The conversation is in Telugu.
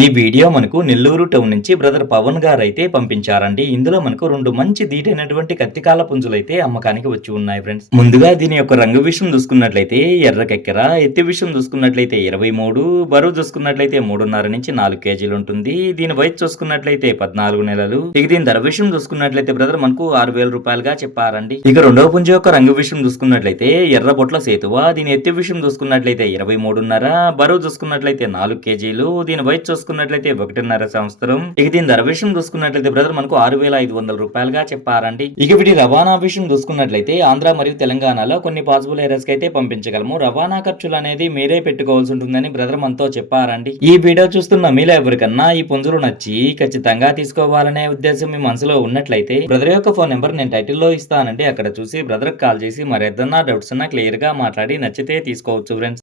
ఈ వీడియో మనకు నెల్లూరు టౌన్ నుంచి బ్రదర్ పవన్ గారైతే పంపించారండి. ఇందులో మనకు 2 మంచి దీటైనటువంటి కత్తికాల పుంజులైతే అమ్మకానికి వచ్చి ఉన్నాయి ఫ్రెండ్స్. ముందుగా దీని యొక్క రంగు విషయం చూసుకున్నట్లయితే ఎర్రకెక్కెర, ఎత్తి విషయం చూసుకున్నట్లయితే 23, బరువు చూసుకున్నట్లయితే 3.5 నుంచి 4 కేజీలు ఉంటుంది. దీని వయసు చూసుకున్నట్లయితే 14 నెలలు. ఇక దీని ధర విషయం చూసుకున్నట్లయితే బ్రదర్ మనకు 6,000 రూపాయలుగా చెప్పారండి. ఇక రెండవ పుంజు యొక్క రంగు విషయం చూసుకున్నట్లయితే ఎర్ర బొట్ల సేతువ, దీని ఎత్తి విషయం చూసుకున్నట్లయితే 23.5, బరువు చూసుకున్నట్లయితే 4 కేజీలు. దీని వయసు చూసుకున్నట్లయితే 1.5 సంవత్సరం. ఇక దీని ధర విషయం చూసుకున్నట్లయితే బ్రదర్ మనకు 6,500 రూపాయలుగా చెప్పారండి. ఇక వీటి రవాణా విషయం చూసుకున్నట్లయితే ఆంధ్ర మరియు తెలంగాణలో కొన్ని పాసిబుల్ ఏరియాస్ కి అయితే పంపించగలము. రవాణా ఖర్చులు అనేది మీరే పెట్టుకోవాల్సి ఉంటుందని బ్రదర్ మనతో చెప్పారండి. ఈ వీడియో చూస్తున్న మీలో ఎవరికన్నా ఈ పుంజులు నచ్చి ఖచ్చితంగా తీసుకోవాలనే ఉద్దేశం మీ మనసులో ఉన్నట్లయితే బ్రదర్ యొక్క ఫోన్ నెంబర్ నేను టైటిల్ లో ఇస్తానండి. అక్కడ చూసి బ్రదర్ కాల్ చేసి మరి ఏదన్నా డౌట్స్ ఉన్నా క్లియర్ గా మాట్లాడి నచ్చితే తీసుకోవచ్చు ఫ్రెండ్స్.